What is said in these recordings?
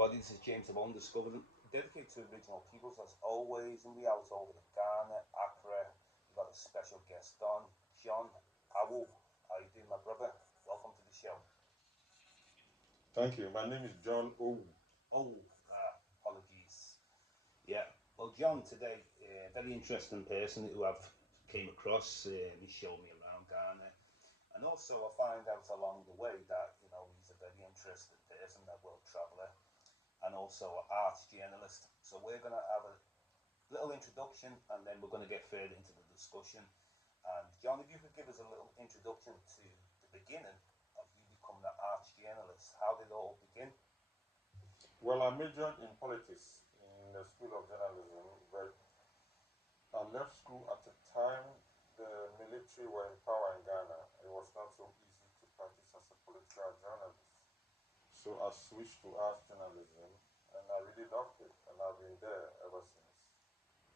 everybody. This is James of Undiscovered, dedicated to original peoples as always. And we out over the Ghana, Accra. We've got a special guest on, John Owoo. How you doing, my brother? Welcome to the show. Thank you. My name is John Owoo. Oh, apologies. Yeah. Well, John, today, a very interesting person who I've came across. He showed me around Ghana. And also, I find out along the way that, he's a very interesting person, a world traveller, and also an arts journalist. So we're going to have a little introduction and then we're going to get further into the discussion. And John, if you could give us a little introduction to the beginning of you becoming an arts journalist, how did it all begin? Well, I majored in politics in the School of Journalism, but I left school at the time the military were in power in Ghana. It was not so easy to practice as a political journalist. So I switched to arts journalism and I really loved it and I've been there ever since.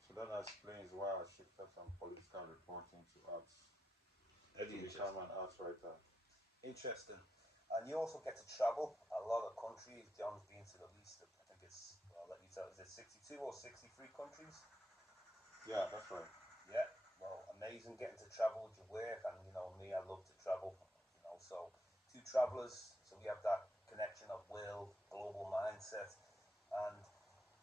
So that explains why I shifted from political reporting to arts to Very become interesting. an arts writer. Interesting. And you also get to travel a lot of countries. John's been to the least of, I think it's, well, let me tell, is it 62 or 63 countries? Yeah, that's right. Yeah, well, amazing getting to travel with your work, and me, I love to travel. So two travelers, so we have that connection of will, global mindset, and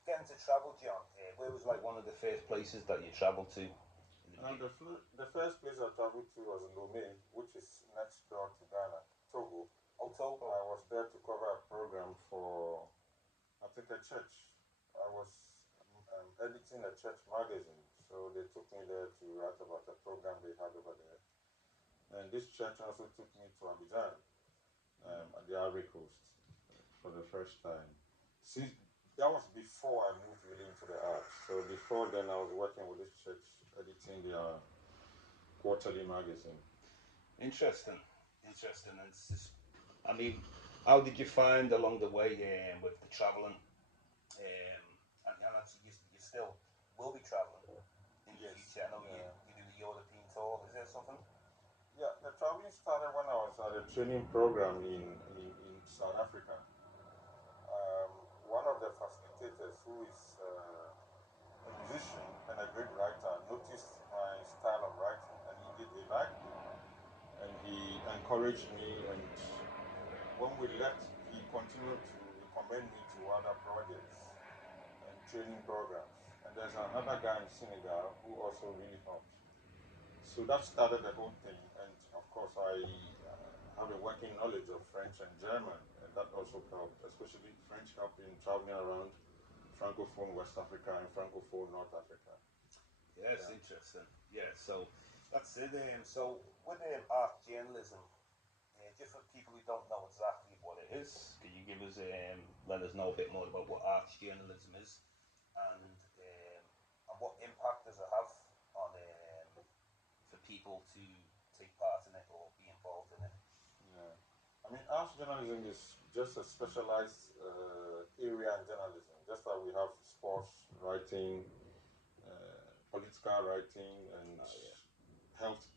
getting to travel, John. Where was like one of the first places that you traveled to in the And beginning? the first place I traveled to was Lomé, which is next door to Ghana, Togo. Oh, Togo. I was there to cover a program for, I think, a church. I was editing a church magazine, so they took me there to write about a program they had over there. And this church also took me to Abidjan, at the Ivory Coast, for the first time. Since that was before I moved really into the arts. So before then, I was working with this church, editing their quarterly magazine. Interesting, interesting. And it's just, I mean, how did you find along the way with the traveling? And actually, you still will be traveling in the Yes. future. I know Yeah. you do the European tour. Is there something? Yeah, the traveling started when I was at a training program in South Africa. Um, One of the facilitators, who is a musician and a great writer, noticed my style of writing, and indeed he liked it, and he encouraged me. And when we left, he continued to recommend me to other projects and training programs. And there's another guy in Senegal who also really helped. So that started the whole thing, and of course I have a working knowledge of French and German, and that also helped, especially French helped in traveling around Francophone West Africa and Francophone North Africa. Yes, Yeah. interesting. Yeah, so that's it. So with art journalism, just for people who don't know exactly what it is, can you give us let us know a bit more about what arts journalism is, and what impact does it have on for people to take part in it or be involved in it? Yeah. I mean, arts journalism is just a specialized area in journalism, just like we have sports writing, political writing, and Oh yeah. health,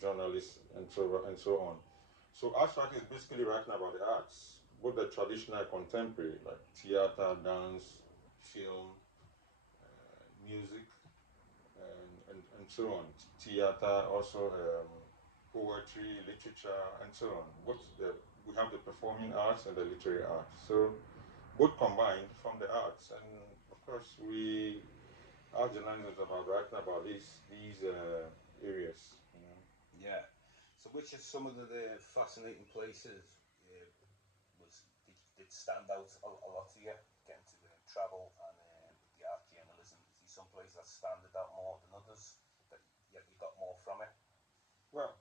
journalists, and so on. So arts writing is basically writing about the arts, both the traditional and contemporary, like theater, dance, film, music, and so on. Theater, also poetry, literature, and so on. We have the performing arts and the literary arts. So both combined from the arts, and of course art journalism is about writing about these areas. Yeah. So which are some of the fascinating places did stand out a lot to you getting to travel and with the art journalism? Is there some place that standed out more than others that you got more from it? Well,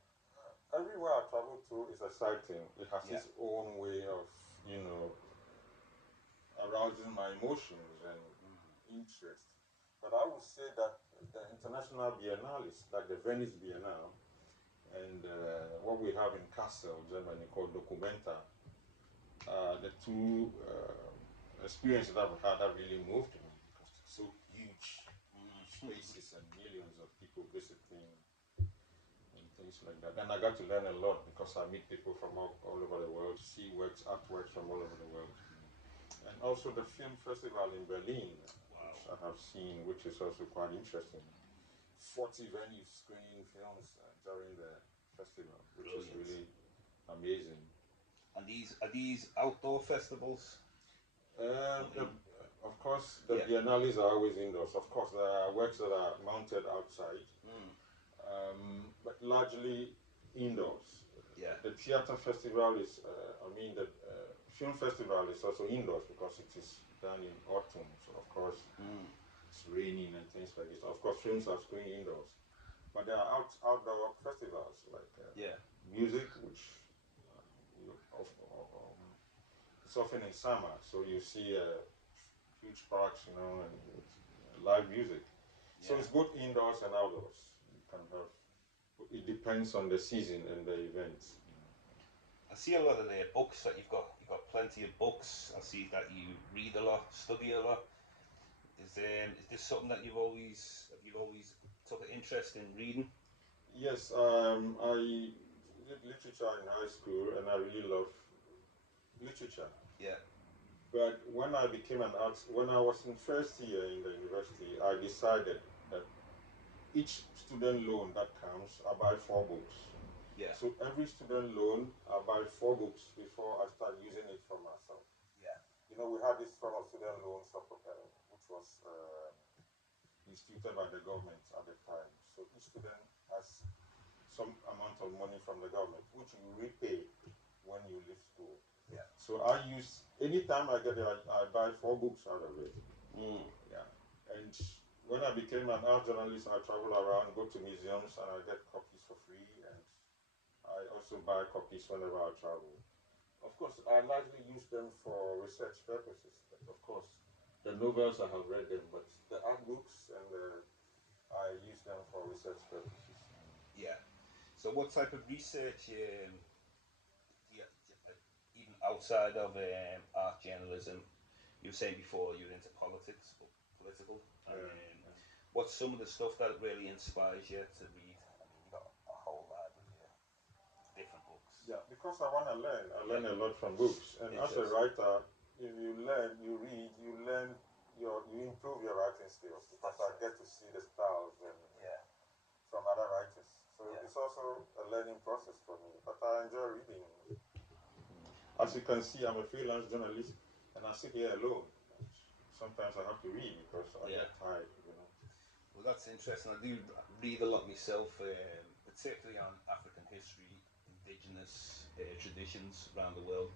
everywhere I travel to is exciting. It has Yeah. its own way of, you know, arousing my emotions and interest. But I would say that the international biennales, like the Venice Biennale, and what we have in Kassel, Germany, called Documenta, the two experiences I've had that really moved me because it's so huge spaces and millions of people visiting and things like that. And I got to learn a lot because I meet people from all over the world, see artworks from all over the world. and also the film festival in Berlin, which Wow, I have seen, which is also quite interesting. 40 venues screening films during the festival, which is brilliant. really amazing. And these are these outdoor festivals? Of course, the Yeah. biennales are always indoors. Of course, there are works that are mounted outside, Mm. but largely indoors. Yeah. The theater festival is, the film festival is also indoors because it is done in autumn. So, of course, Mm. it's raining and things like this. Of course, films are screened indoors. But there are outdoor festivals like Yeah. music, which it's often in summer, so you see huge parks, and live music. So Yeah. it's both indoors and outdoors. You can have. It depends on the season and the events. I see a lot of the books that you've got. You've got plenty of books. I see that you read a lot, study a lot. Is this something that you've always took an interest in reading? Yes, I did literature in high school, and I really love literature. Yeah. But when I was in first year in the university, I decided that each student loan that comes, I buy 4 books. Yeah. So every student loan, I buy 4 books before I start using it for myself. Yeah. We had this form of student loans, which was instituted by the government at the time. So each student has some amount of money from the government, which you repay when you leave school. Yeah. So I use anytime I get it, I buy 4 books out of it. Mm. Yeah, and when I became an art journalist, I travel around, go to museums, and I get copies for free, and I also buy copies whenever I travel. Of course, I largely use them for research purposes. But of course, the novels I have read them, but the art books I use them for research purposes. Yeah. So what type of research? Yeah, even outside of art journalism, you were saying before you're into politics, but political. And Yeah, yeah. what's some of the stuff that really inspires you to read? I mean, you got a whole library of different books. Yeah, because I want to learn. I Yeah, learn a lot from books, and as a interesting. writer, if you learn, you read, you learn, you improve your writing skills because I get to see the styles and Yeah, from other writers. So yeah. it's also a learning process for me. But I enjoy reading. As you can see, I'm a freelance journalist, and I sit here alone. And sometimes I have to read because I Yeah. get tired. Well, that's interesting. I do read a lot myself, particularly on African history, indigenous traditions around the world.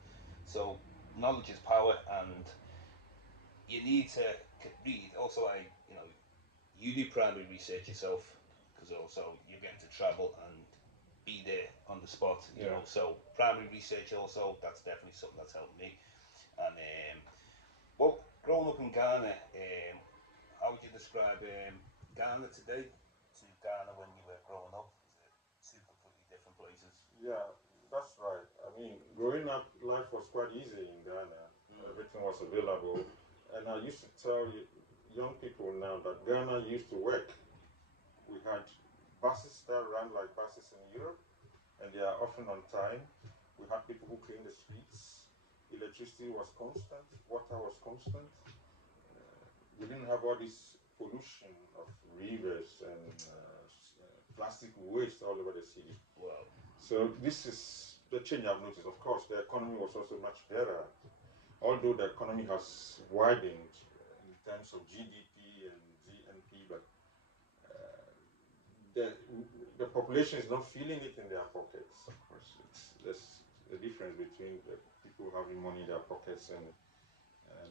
So knowledge is power, and you need to read. Also, you do primary research yourself because also you're getting to travel and be there on the spot. Yeah. So primary research also that's definitely something that's helped me. And well, growing up in Ghana, how would you describe Ghana today to Ghana when you were growing up? Is it two completely different places? Yeah, that's right. I mean, growing up, life was quite easy in Ghana. Mm. Everything was available. And I used to tell young people now that Ghana used to work. We had buses that ran like buses in Europe, and they are often on time. We had people who cleaned the streets. Electricity was constant. Water was constant. We didn't have all this pollution of rivers and plastic waste all over the city. Wow. So this is the change I've noticed. Of course, the economy was also much better, although the economy has widened in terms of GDP and GNP, but uh, the the population is not feeling it in their pockets. Of course, there's a difference between the people having money in their pockets and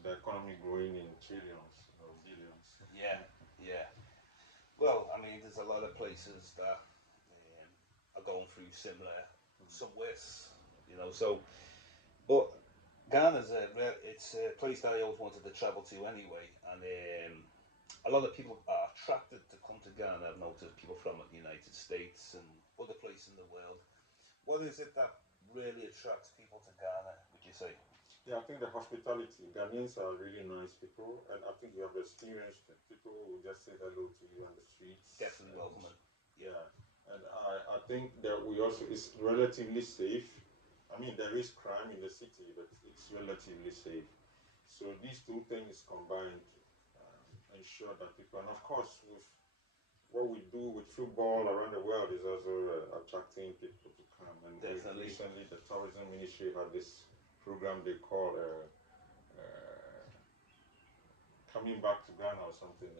the economy growing in trillions or billions. Yeah, yeah. Well, I mean, there's a lot of places that are going through similar, some worse, So, but Ghana's it's a place that I always wanted to travel to anyway, and a lot of people are attracted to come to Ghana. I've noticed people from the United States and other places in the world. What is it that really attracts people to Ghana? Would you say? Yeah, I think the hospitality. Ghanaians are really nice people, and I think you have experienced it. People will just say hello to you on the streets. Definitely And, welcoming. Yeah. yeah, and I think that we also it's relatively safe. I mean, there is crime in the city, but it's relatively safe. So these two things combined ensure that people, and of course, with what we do with football around the world is also attracting people to come. And recently, the tourism ministry had this program they call coming back to Ghana or something,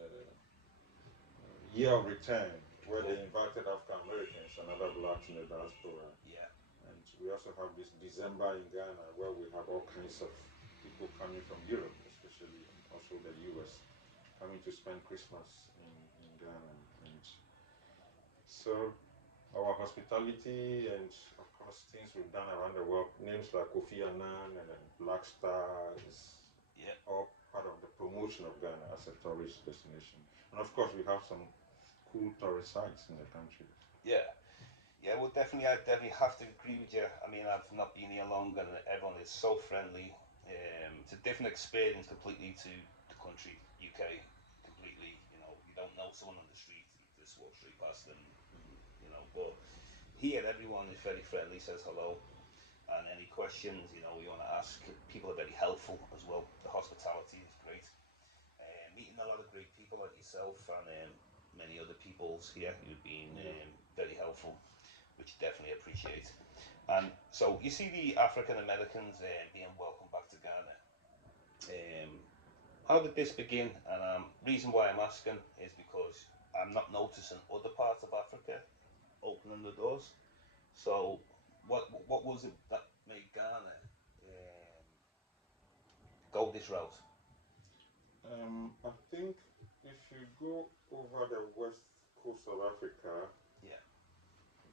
year of return, where they invited African Americans and other blacks in the diaspora. Yeah. And we also have this December in Ghana, where we have all kinds of people coming from Europe, especially, and also the US, coming to spend Christmas in Ghana. And so our hospitality and, of course, things we've done around the world, names like Kofi Annan and Black Star, is all part of the promotion of Ghana as a tourist destination. And of course, we have some cool tourist sites in the country. Yeah. Yeah, well, definitely, I definitely have to agree with you. I mean, I've not been here long, and everyone is so friendly. It's a different experience completely to the country, UK. Completely, you don't know someone on the street, you just walk straight past them, But here, everyone is very friendly, says hello, and any questions, you want to ask. People are very helpful as well. The hospitality is great. Meeting a lot of great people like yourself and many other peoples here who've been very helpful, which definitely appreciate. And so you see the African Americans being welcomed back to Ghana. Um, how did this begin? And reason why I'm asking is because I'm not noticing other parts of Africa opening the doors. So what was it that made Ghana go this route? I think if you go over the west coast of Africa, Yeah.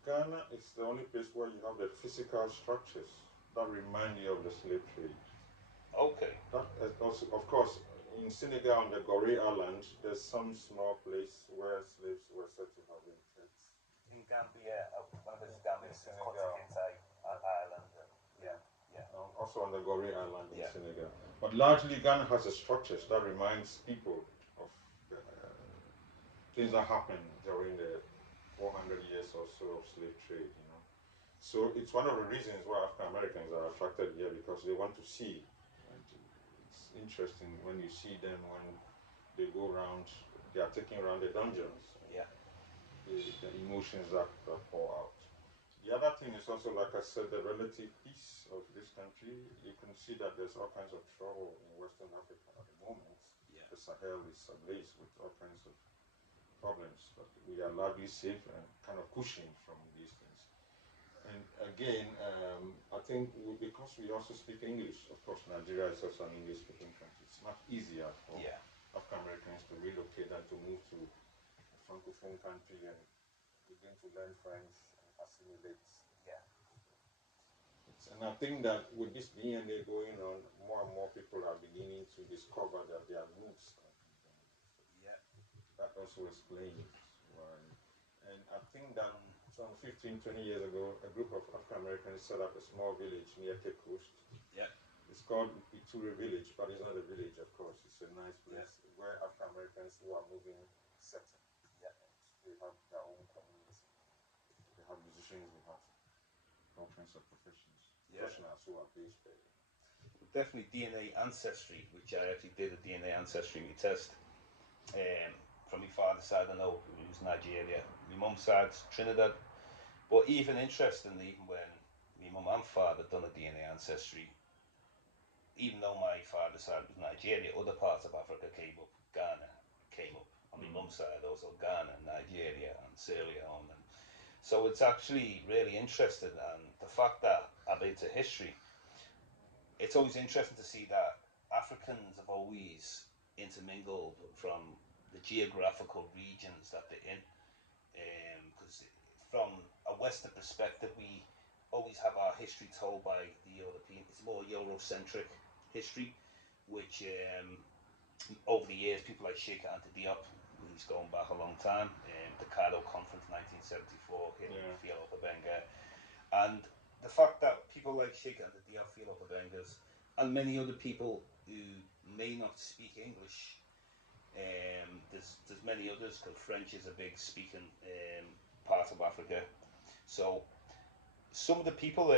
Ghana is the only place where you have the physical structures that remind you of the slave trade. Okay. That is also, of course, in Senegal on the Gorée Island, there's some small place where slaves were said to have been kept. In Gambia, one of those Gambians is Island. Yeah, yeah. Also on the Gorée Island in Senegal. But largely, Ghana has the structures that reminds people of things that happened during the 400 years or so of slave trade. So it's one of the reasons why African Americans are attracted here, because they want to see. And it's interesting when you see them when they go around, they are taking around the dungeons. Yeah. The emotions that pour out. The other thing is also, like I said, the relative peace of this country. You can see that there's all kinds of trouble in Western Africa at the moment. Yeah. The Sahel is ablaze with all kinds of problems, but we are largely safe and kind of pushing from these things. And again, I think because we also speak English, of course, Nigeria is also an English-speaking country. It's much easier for African Americans to relocate than to move to a francophone country and begin to learn French and assimilate. Yeah. And I think that with this DNA going on, more and more people are beginning to discover that their roots are from Ghana. Yeah. That also explains why. And I think that some 15, 20 years ago, a group of African Americans set up a small village near Cape Coast. Yeah. It's called Ituri Village, but it's not a village, of course. It's a nice place where African Americans who are moving settle. Yeah. They have their own community. They have musicians, they have all kinds of professionals who are based there. Definitely DNA ancestry, which I actually did a DNA ancestry test. From my father's side, I know it was Nigeria. My mum's side, Trinidad. But even interestingly, even when my mum and father done a DNA ancestry, even though my father's side was Nigeria, other parts of Africa came up. Ghana came up. On my mum's side, also Ghana, Nigeria, and Sierra Leone. And so it's actually really interesting. And the fact that I've been to history, it's always interesting to see that Africans have always intermingled from the geographical regions that they're in. Because from a Western perspective, we always have our history told by the European. It's more Eurocentric history, which over the years, people like Sheikh Anta Diop, he's going back a long time, the Cairo Conference 1974, him, Philo Babenga, and the fact that people like Sheikh Anta Diop, Philo Babengas, and many other people who may not speak English, there's many others, because French is a big speaking part of Africa. So some of the people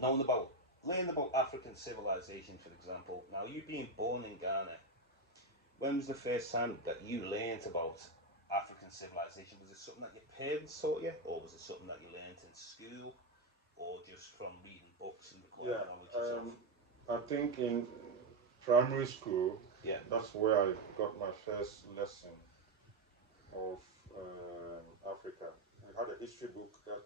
known about learn about African civilization, for example. Now, you being born in Ghana, when was the first time that you learned about African civilization? Was it something that your parents taught you, or was it something that you learned in school, or just from reading books and Yeah, acquiring knowledge yourself? I think in primary school, Yeah, that's where I got my first lesson of Africa. We had a history book that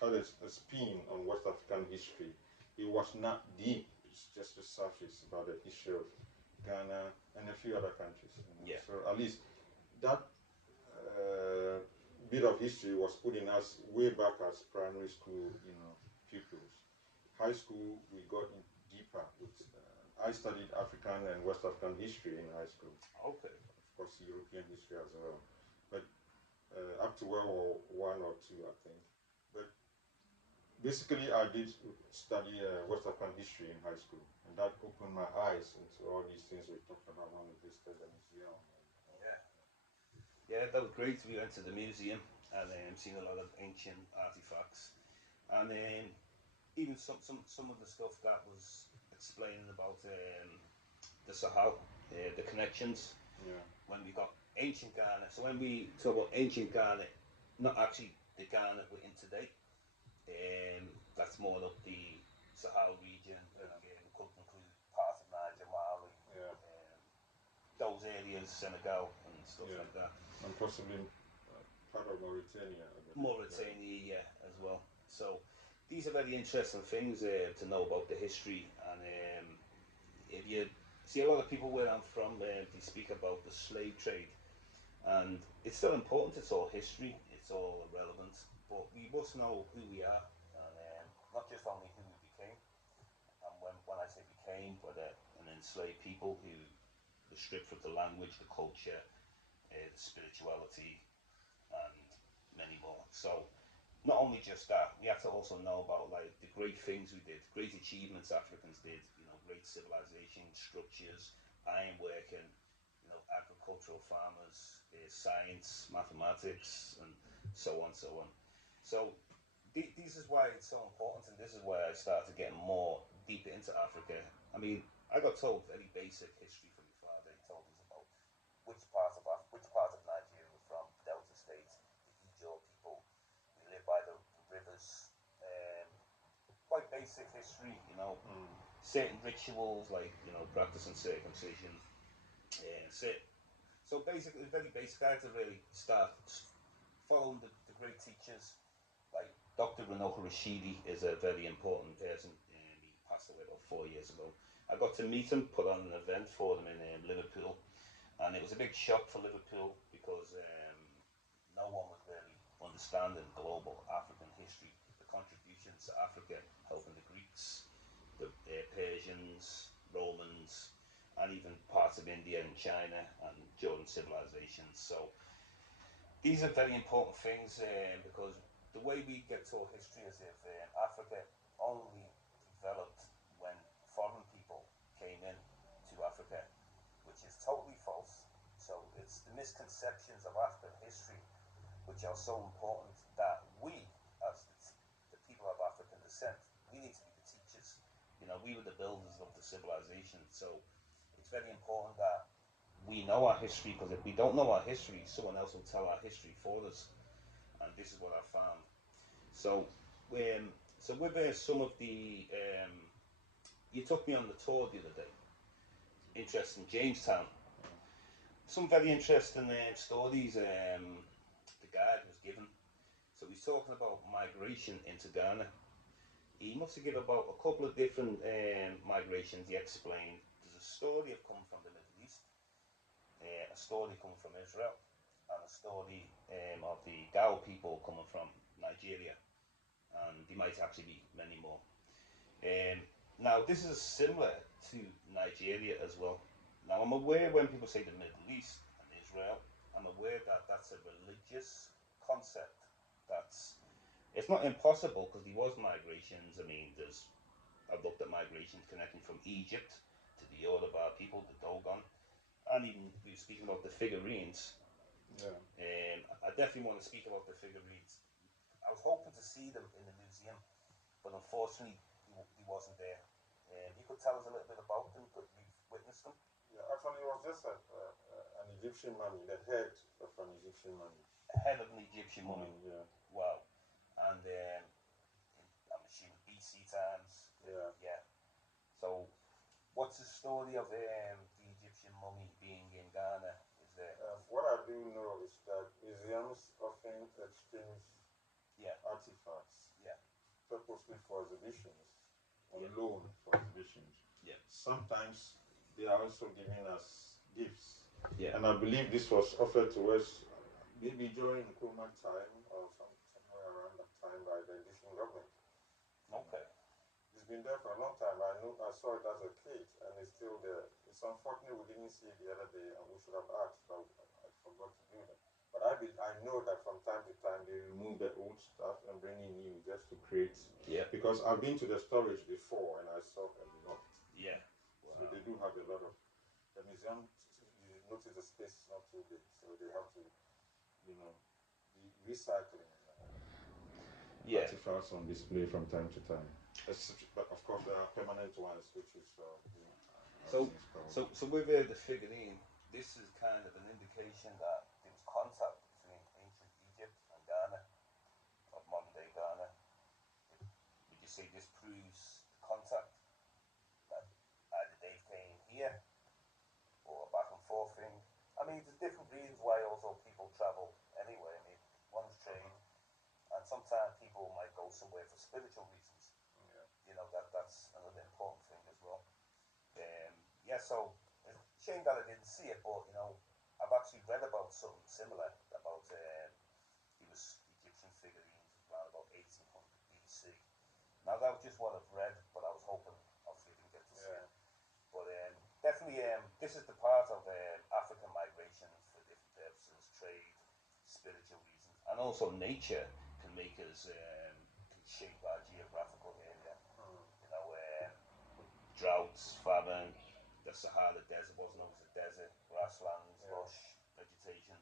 had a spin on West African history. It was not deep; it's just the surface about the history of Ghana and a few other countries. yeah, So at least that bit of history was put in us way back as primary school, pupils. High school, we got in deeper with. I studied African and West African history in high school. okay, Of course, European history as well, but up to World War One or two, I think. But basically, I did study West African history in high school, and that opened my eyes into all these things we talked about when we visited the museum. yeah, yeah. That was great. We went to the museum and seen a lot of ancient artifacts, and even some of the stuff that was explaining about the Sahel, the connections Yeah, when we got ancient Ghana. So when we talk about ancient Ghana, not actually the Ghana we're in today. That's more of the Sahel region. yeah, Like we could include parts of Niger, Mali, yeah, those areas, Senegal, and stuff yeah, like that. and possibly part of Mauritania, I believe. Yeah, Mauritania, yeah, as well. So these are very interesting things to know about the history. And if you see a lot of people where I'm from, they speak about the slave trade, and it's still important. It's all history. It's all relevant, but we must know who we are, and not just only who we became. And when I say became, but an enslaved people who were stripped of the language, the culture, the spirituality, and many more. So not only just that, we have to also know about like the great things we did, great achievements Africans did. Great civilization structures, iron working, agricultural farmers, science, mathematics, and so on, so on. So this is why it's so important, and this is why I started getting more deeper into Africa. I mean, I got told very basic history from your father. He told us about which part of Nigeria we're from, Delta State, the Ijaw people. We live by the rivers. Um, Quite basic history, certain rituals like practicing circumcision. So basically, it's very basic. I had to really start following the great teachers. Like Dr. Ranoka Rashidi is a very important person. He passed away about 4 years ago. I got to meet him, put on an event for them in Liverpool, and it was a big shock for Liverpool because no one was really understanding global African history, the contributions to Africa, helping the Greeks, the Persians, Romans, and even parts of India and China and Jordan civilizations. So these are very important things because the way we get taught history is if Africa only developed when foreign people came in to Africa, which is totally false. So it's the misconceptions of African history which are so important that we, as the people of African descent, we need to be the teachers. We were the builders of the civilization, so it's very important that we know our history because if we don't know our history, someone else will tell our history for us, and this is what I found. So, so with some of the, you took me on the tour the other day. Interesting, Jamestown. Some very interesting stories the guide was given. So he's talking about migration into Ghana. He must have given about a couple of different migrations. He explained there's a story of coming from the Middle East, a story coming from Israel, and a story of the Gao people coming from Nigeria, and there might actually be many more. Um, Now, this is similar to Nigeria as well. Now, I'm aware when people say the Middle East and Israel, I'm aware that that's a religious concept. That's It's not impossible because there was migrations. I mean, I've looked at migrations connecting from Egypt to the Yoruba people, the Dogon, and even we were speaking about the figurines. yeah, I definitely want to speak about the figurines. I was hoping to see them in the museum, but unfortunately he wasn't there. You could tell us a little bit about them, but you've witnessed them. Yeah, actually, it was just an Egyptian mummy, the head of an Egyptian mummy. Head of an Egyptian mummy. Yeah. Wow. And I'm assuming BC times. Yeah. Yeah. So, what's the story of the Egyptian mummy being in Ghana? Is there? What I do know is that museums often exchange artifacts purposely for exhibitions, on loan for exhibitions. Yeah. Sometimes they are also giving us gifts. Yeah. And I believe this was offered to us maybe during Nkrumah time or somewhere around that time by the Egyptian government. Okay. It's been there for a long time. I saw it as a kid, and it's still there. It's unfortunate we didn't see it the other day, and we should have asked, but I forgot to do that. But I know that from time to time they remove the old stuff and bring in new just to create. Yeah. Because I've been to the storage before and I saw a lot. Yeah. Wow. So they do have a lot of. The museum, you notice the space is not too big, so they have to, be recycling artifacts on display from time to time. But of course, there are permanent ones, which is so with the figurine, this is kind of an indication that there was contact between ancient Egypt and Ghana, of modern day Ghana. Would you say this proves the contact that either they came here or a back and forth thing? I mean, there's different reasons why also people travel anyway. I mean, one's trade, and sometimes people might go somewhere for spiritual reasons. Yeah. You know, that's another important thing as well. So it's a shame that I didn't see it, but I've actually read about something similar about it was Egyptian figurines around about 1800 BC. Now that was just what I've read, but I was hoping obviously I didn't get to see it. But definitely, this is the part of African migration for different purposes, trade, spiritual reasons, and also nature can make us can shape our geographical area. Droughts, famine, the Sahara Desert wasn't always a desert, grasslands, lush vegetation.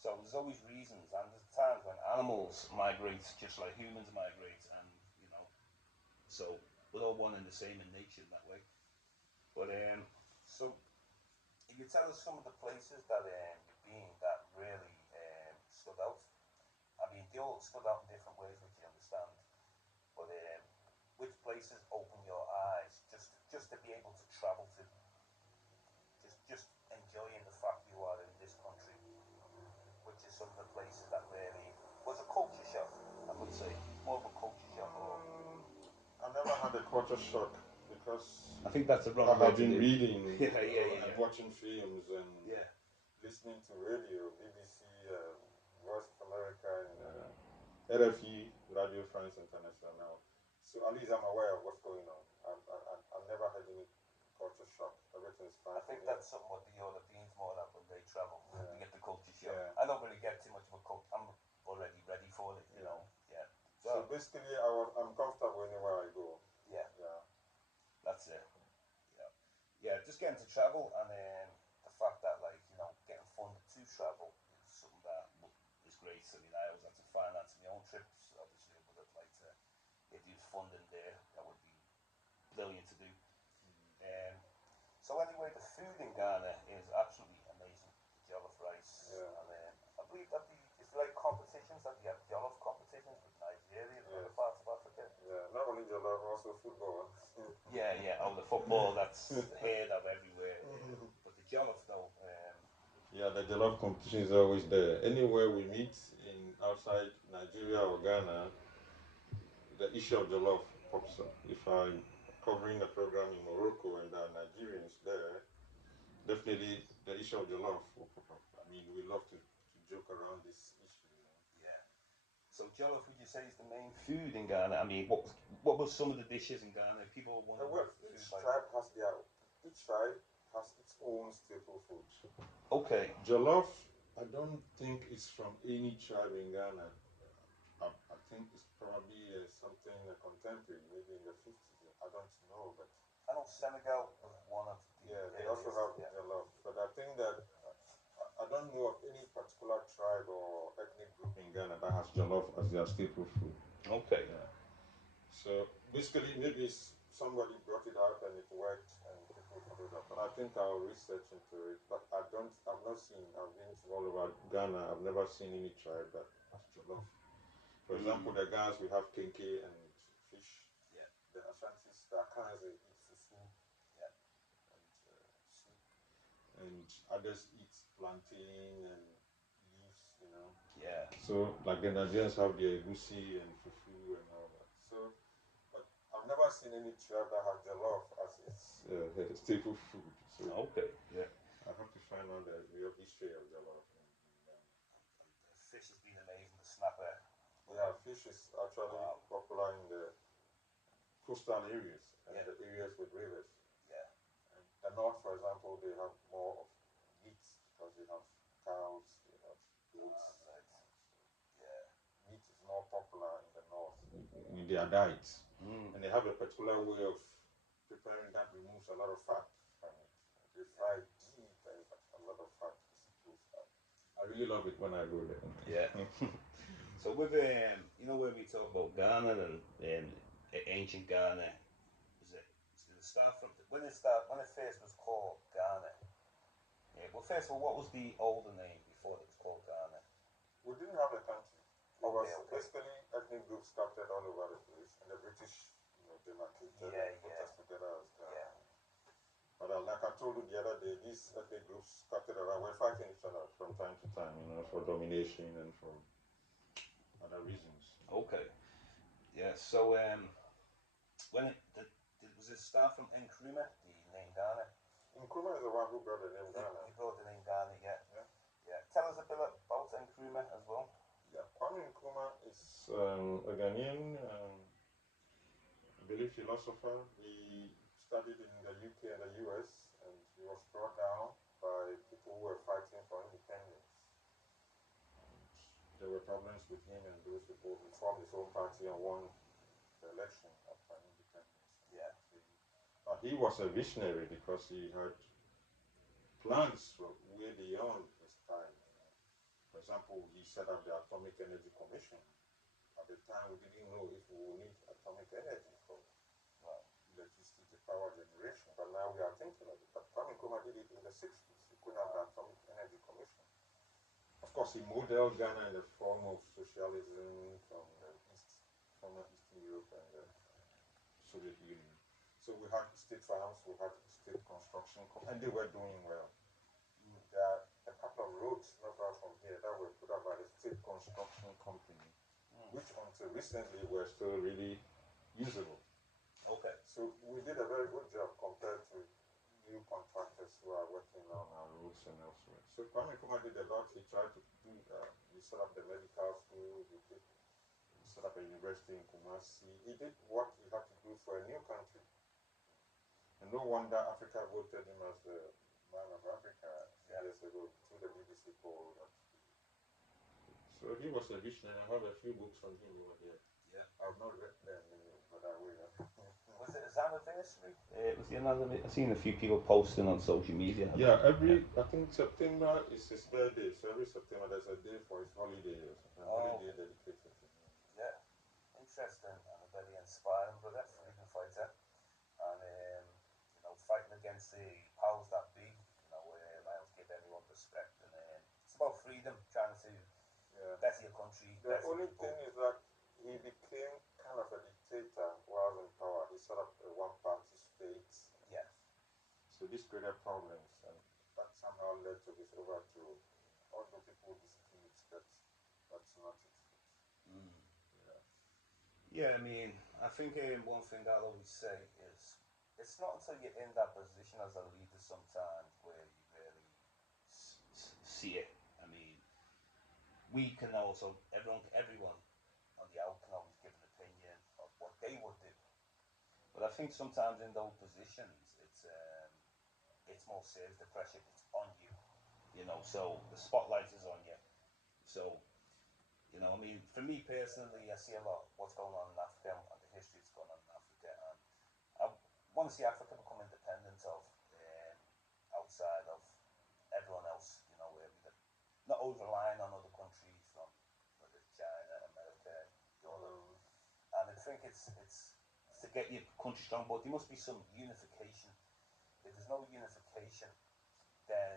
So there's always reasons, and there's times when animals migrate just like humans migrate, and so we're all one and the same in nature in that way. But so if you tell us some of the places that you've been that really stood out, I mean they all stood out in different ways, which you understand. But which places open your eyes just to be able to travel to, just enjoying the fact you are in this country, which is some of the places that really was a culture shock. I would say more of a culture shock. Or I never had a culture shock because I think that's a wrong. I have been reading and watching films and listening to radio, BBC, Voice of America, and RFE, Radio France International. So at least I'm aware of what's going on. I've never had any culture shock. Everything's fine. I think that's something what the Europeans more than when they travel. They get the culture shock. I don't really get too much of a culture. I'm already ready for it, you know. Yeah. So basically, I'm comfortable anywhere I go. Yeah. That's it. Yeah. Just getting to travel, and the fact that getting funded to travel is something that is great. I mean, I always have to finance my own trips. Obviously, I would have liked to, if there's funding there, that would be brilliant to do. So anyway, the food in Ghana is absolutely amazing. The jollof rice, and I believe that it's like competitions, that you have jollof competitions with Nigeria and other parts of Africa. Yeah, not only jollof, also football. Yeah. Oh, the football, that's heard of everywhere. But the jollof though. Yeah, the jollof competition is always there. Anywhere we meet in outside Nigeria or Ghana, the issue of jollof pops up. If I'm covering a program in Morocco and there are Nigerians there, definitely the issue of jollof will pop up. I mean, we love to joke around this issue. Yeah. So jollof, would you say, is the main food in Ghana? I mean, what were some of the dishes in Ghana? People want each tribe has its own staple food. Okay. Jollof, I don't think it's from any tribe in Ghana. I think it's probably something contemporary, maybe in the 50s. I don't know, but I know Senegal was one of the. Yeah, they also have jollof, but I think that I don't know of any particular tribe or ethnic group in Ghana that has jollof as their staple food. Okay. Yeah. So basically, maybe somebody brought it out and it worked and people followed up. But I think I'll research into it. But I've not seen, I've been to all over Ghana, I've never seen any tribe that has jollof. For example, the guys we have kinky and fish. Yeah. The Ashantis, the Akanze eat fufu. Yeah. And soup. And others eat plantain and leaves, Yeah. So, like the Nigerians have their egusi and fufu and all that. So, but I've never seen any tribe that has jollof as its staple food. So, Okay. Yeah. I have to find out the real history of jollof. The fish has been amazing. The snapper. Yeah, fish is actually popular in the coastal areas and Yeah. the areas with rivers. Yeah. And the north, for example, they have more of meat because they have cows, they have goats. Right. Yeah. Meat is more popular in the north in their diets. And they have a particular way of preparing that removes a lot of fat from it. They fry deep and a lot of fat. I really love it when I go there. Yeah. So with when we talk about Ghana and ancient Ghana, did it start from when it first was called Ghana? Yeah. Well, first of all, what was the older name before it was called Ghana? We didn't have a country. Okay. Basically ethnic groups scattered all over the place, and the British, demarcated and put us together as Ghana. Yeah. But like I told you the other day, these ethnic groups scattered around. We're fighting each other from time to time, for domination and for other reasons. Okay. Yeah. So when was it start from Nkrumah, the name Ghana? Nkrumah is the one who brought the name Ghana. He brought the name Ghana. Yeah. Yeah. Yeah. Tell us a bit about Nkrumah as well. Yeah, Kwame Nkrumah is a Ghanaian, I believe, philosopher. He studied in the UK and the US, and he was brought down by people who were fighting for independence. And there were problems with him and those people. He formed his own party and won the election after independence. Yeah. But he was a visionary because he had plans way beyond his time. For example, he set up the Atomic Energy Commission. At the time, we didn't know if we would need atomic energy for electricity to power generation, but now we are thinking of it. But Kwame Nkrumah did it in the 60s. He could have the Atomic Energy Commission. Of course, he modeled Ghana in the form of socialism from the former Eastern Europe and the Soviet Union. So we had state farms, we had state construction, and they were doing well. There are a couple of roads not far from here that were put up by the state construction company, which until recently were still really usable. Okay. So we did a very good job compared to new contractors who are working on our roads and elsewhere. So Kwame Nkrumah did a lot. He tried to do, he set up the medical school, he set up a university in Kumasi. He did what he had to do for a new country. And no wonder Africa voted him as the man of Africa years ago through the BBC poll. So he was a visionary. I have a few books from him over here. Yeah. I've not read them, but I will. Was it his anniversary? It was the anniversary. I've seen a few people posting on social media. Yeah, I think September is his birthday. So every September there's a day for his holiday or something. Holiday dedicated to him. Yeah. Interesting and a very inspiring brother, freedom fighter. And fighting against the powers that be, I give everyone respect. And it's about freedom, trying to better your country. The only thing is that he became kind of a dictator while in power. He set up a one-party state. Yeah. So this created problems, and that somehow led to his overthrow. Although people dispute that that's not it. Yeah, I mean, I think one thing I'll always say is it's not until you're in that position as a leader sometimes where you really see it. I mean, we can also, everyone on the out can always give an opinion of what they would do. But I think sometimes in those positions, it's more serious. The pressure is on you, so the spotlight is on you. So I mean, for me personally, I see a lot what's going on in Africa and the history that's going on in Africa, and I want to see Africa become independent of outside of everyone else. We're not over relying on other countries from whether it's China, America, Europe, and I think it's to get your country strong, but there must be some unification. If there's no unification, then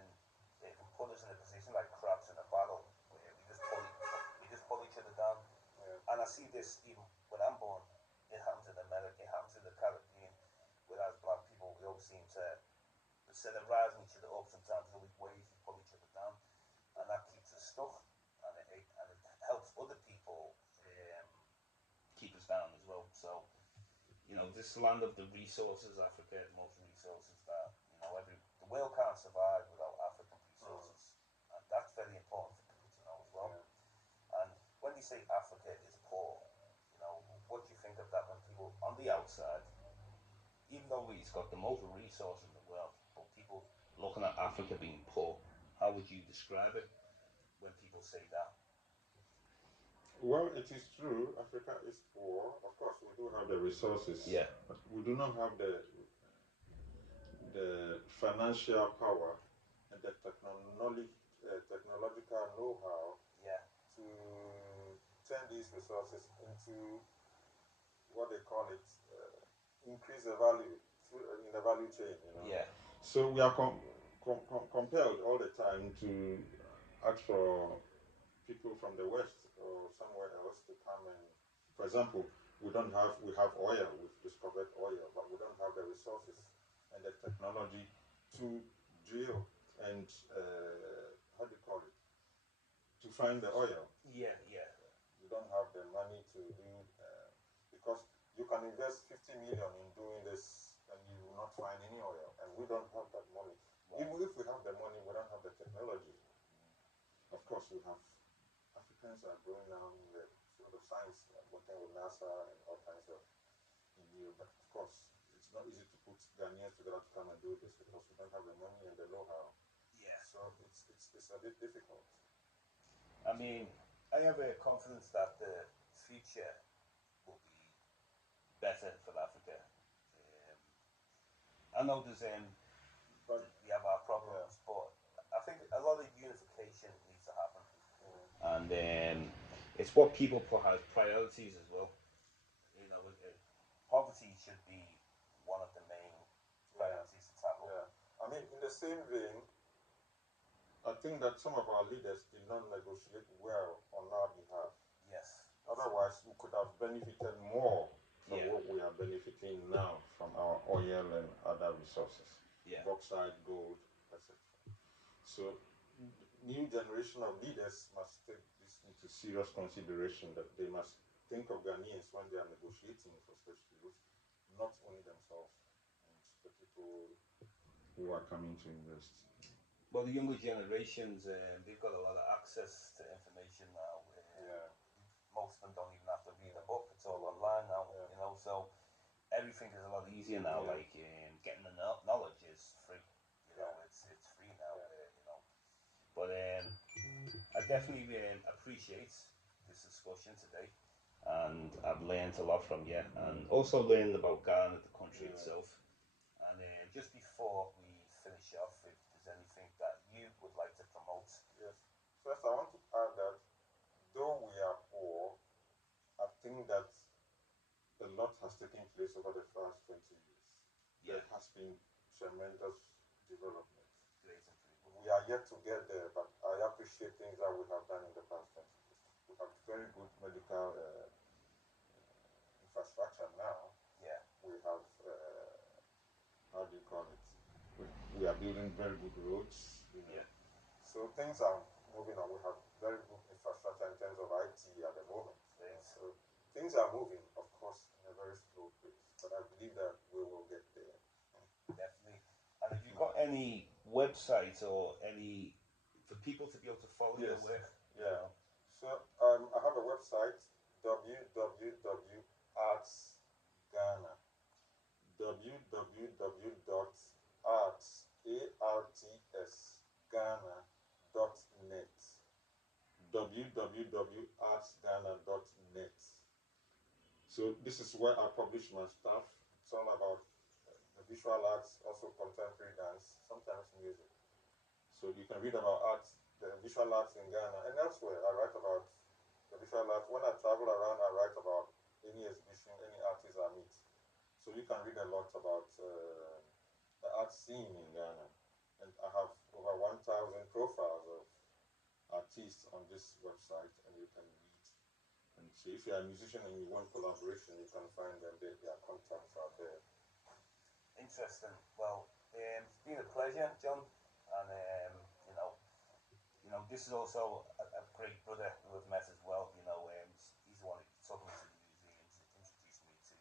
it can put us in a position like crabs in a barrel, where we just pull each other down. Yeah. And I see this even when I'm born. It happens in America, it happens in the Caribbean, whereas black people, we always seem to, instead of rising each other up, sometimes we always ways we pull each other down, and that keeps us stuck, and it helps other people keep us down as well. So, this land of the resources, Africa, the most resources that, the world can't survive without African resources. And that's very important for people to know as well. Yeah. And when they say Africa is poor, what do you think of that when people on the outside, even though it's got the most resources in the world, but people looking at Africa being poor, how would you describe it when people say that? Well, it is true. Africa is poor. Of course, we do have the resources, Yeah. but we do not have the financial power and the technological know-how Yeah. to turn these resources into what they call it, increase the value in the value chain. Yeah. So we are compelled all the time to ask for people from the West or somewhere else to come and, for example, we have oil, we've discovered oil, but we don't have the resources and the technology to drill and, how do you call it, to find the oil. Yeah, yeah. You don't have the money to do, because you can invest 50 million in doing this and you will not find any oil, and we don't have that money. Wow. Even if we have the money, we don't have the technology. Of course, we have Africans are growing now in the field of science, working with NASA and all kinds of new, but of course, it's not easy to put Ghanaians together to come and do this because we don't have the money and the know-how. Yeah. So it's a bit difficult. I mean, I have a confidence that the future will be better for Africa. I know But we have our problems, but I think a lot of unification needs to happen, and it's what people put as priorities as well. Poverty should be one of the main priorities to tackle. yeah, I mean, in the same vein, I think that some of our leaders did not negotiate well on our behalf. Yes. Otherwise, we could have benefited more from Yeah. what we are benefiting now from our oil and other resources, Yeah. bauxite, gold, etc. So, new generation of leaders must take this into serious consideration, that they must think of Ghanaians when they are negotiating for such fields, not only themselves and the people who are coming to invest. Well, the younger generations, they've got a lot of access to information now. Yeah. Most of them don't even have to read a book; it's all online now. Yeah. So everything is a lot easier now. Yeah. Like getting the knowledge is free. Yeah. It's free now. Yeah. But I definitely appreciate this discussion today, and I've learned a lot from you, and also learned about Ghana, the country Yeah. itself. And just before we finish off, if there's anything that you would like to promote. Yes. First, I want to add that though we are poor, I think that a lot has taken place over the past 20 years. Yeah. There has been tremendous development. Great improvement. We are yet to get there, but I appreciate things that we have done in the past 20 years. We have very good medical infrastructure now. Yeah. We have, how do you call it? We are building very good roads. Yeah. So things are moving on. We have very good infrastructure in terms of IT at the moment. So things are moving, of course, in a very slow pace. But I believe that we will get there. Definitely. And have you got any websites or any for people to be able to follow your Yes. work? Yeah. So I have a website, www.artsghana, www.artsghana.net, www.artsghana.net. So this is where I publish my stuff. It's all about the visual arts, also contemporary dance, sometimes music. So you can read about art, the visual arts in Ghana and elsewhere. I write about the visual arts. When I travel around, I write about any exhibition, any artist I meet. So you can read a lot about the art scene in Ghana. And I have over 1,000 profiles of artists on this website, and you can read. And so if you're a musician and you want collaboration, you can find them. Their contacts are there. Interesting. Well, it's been a pleasure, John, and this is also a great brother who I've met as well. He's the one who took me to the museums, introduced me to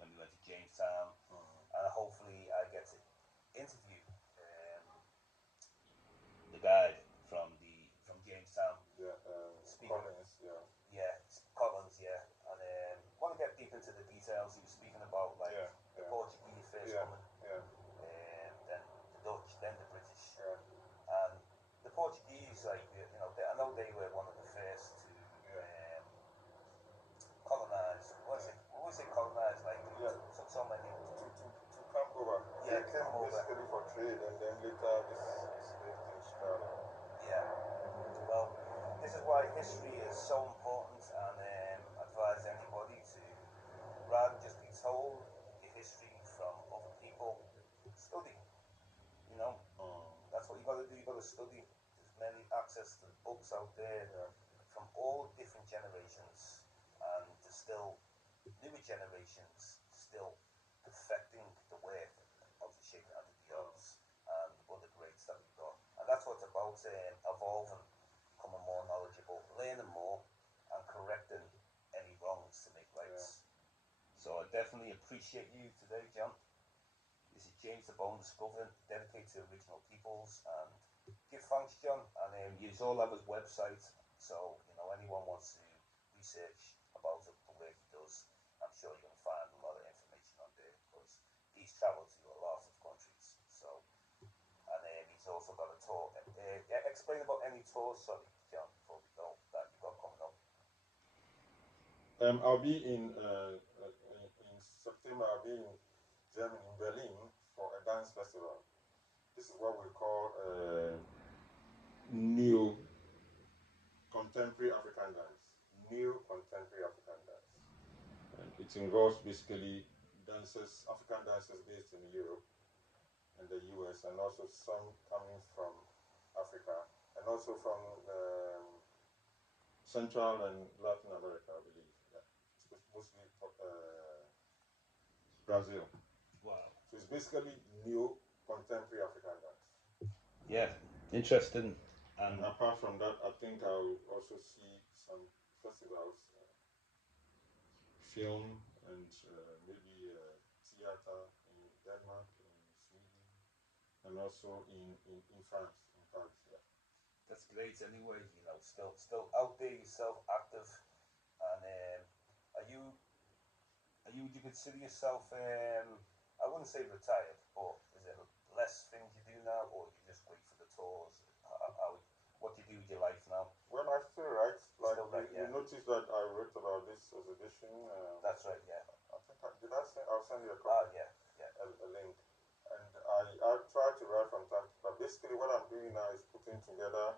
when we went to Jamestown, and hopefully I get to interview the guide from Jamestown. Yeah, Speaking, Collins, yeah. yeah, Collins, yeah, and want to get deep into the details. He was speaking about like Yeah, the yeah. Portuguese first Yeah, coming, yeah, then the Dutch, then the British, yeah, and the Portuguese, like I know they were one of the first to yeah. colonize. What was it colonize? Like Yeah. so many. To come over. Yeah, They came come over. basically for trade, and then later this slave thing started. Yeah. Well, this is why history is so important, and advise anybody to, rather than just be told your history from other people, study. You know, that's what you got to do. You got to study. There's many access to books out there Yeah. from all different generations, and there's still newer generations still perfecting the work of the Sheikh and the Diobs and other greats that we've got. And that's what it's about, evolving, becoming more knowledgeable, learning more, and correcting any wrongs to make rights. So I definitely appreciate you today, John. This is James the Bone Discoverer, dedicated to original peoples, and give thanks, John. And you all have his website, so anyone wants to research about the work he does, I'm sure you're going to find a lot of information on there because he's travelled to a lot of countries. So, and he's also got a tour. Explain about any tours, sorry, John, before we go, that you've got coming up. I'll be in September. I'll be in Germany, in Berlin, for a dance festival. This is what we call neo contemporary African dance. Neo contemporary African dance. And it involves basically dancers, African dancers based in Europe and the US, and also some coming from Africa, and also from Central and Latin America, I believe. Yeah. It's mostly Brazil. Wow. So it's basically new contemporary African dance. Yeah, interesting. And apart from that, I think I'll also see some festivals, film, and maybe theater in Denmark, in Sweden, and also in France, in Paris. Yeah. That's great. Anyway, still out there yourself, active, and would you consider yourself? I wouldn't say retired, but is it less things you do now, or you just wait for the tours? What do you do with your life now? Well, I still write. Like Still write, you yeah. notice that I wrote about this exhibition. That's right, yeah. I think did I send? I'll send you a Ah, copy. yeah, yeah. A link. And I try to write from time to time. Basically, what I'm doing now is putting together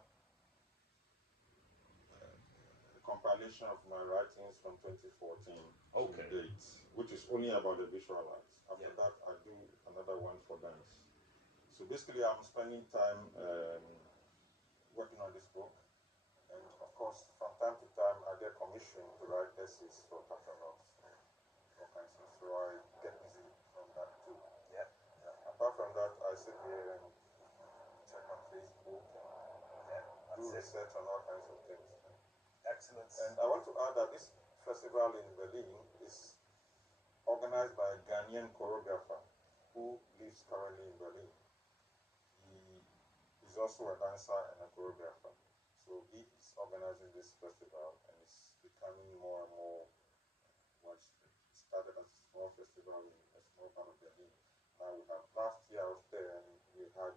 a compilation of my writings from 2014 Okay. to date, which is only about the visual arts. After Yeah. that, I do another one for dance. So basically, I'm spending time working on this book. And of course, from time to time, I get commissioned to write essays for catalogs, all kinds of. So I get busy from that too. Yeah. Apart from that, I sit here and check on Facebook and Yeah. do That's it. research on all kinds of things. Excellent. And I want to add that this festival in Berlin is organized by a Ghanaian choreographer who lives currently in Berlin. He is also a dancer and a choreographer. So he is organizing this festival, and it's becoming more and more widespread. It started as a small festival in a small part of Berlin. Now we have, last year I was there, and we had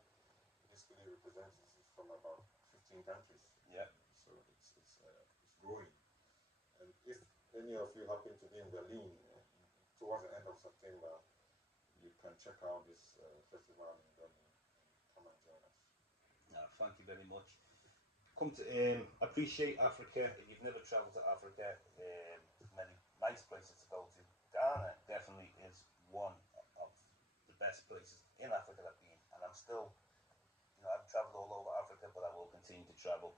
basically representatives from about 15 countries. Yeah. So it's growing. And if any of you happen to be in Berlin towards the end of September, you can check out this festival in Berlin and come and join us. Thank you very much. Come to appreciate Africa. If you've never travelled to Africa, many nice places to go to. Ghana definitely is one of the best places in Africa I've been, and I'm still, I've traveled all over Africa, but I will continue to travel.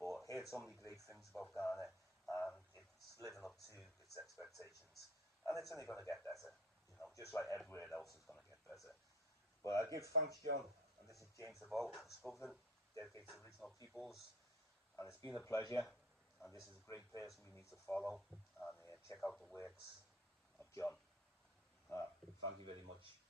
But heard so many great things about Ghana, and it's living up to its expectations, and it's only going to get better. Just like everywhere else is going to get better. But I give thanks, John, and this is James about Discovering, dedicated to regional peoples, and it's been a pleasure. And this is a great person you need to follow and check out the works of John. Thank you very much.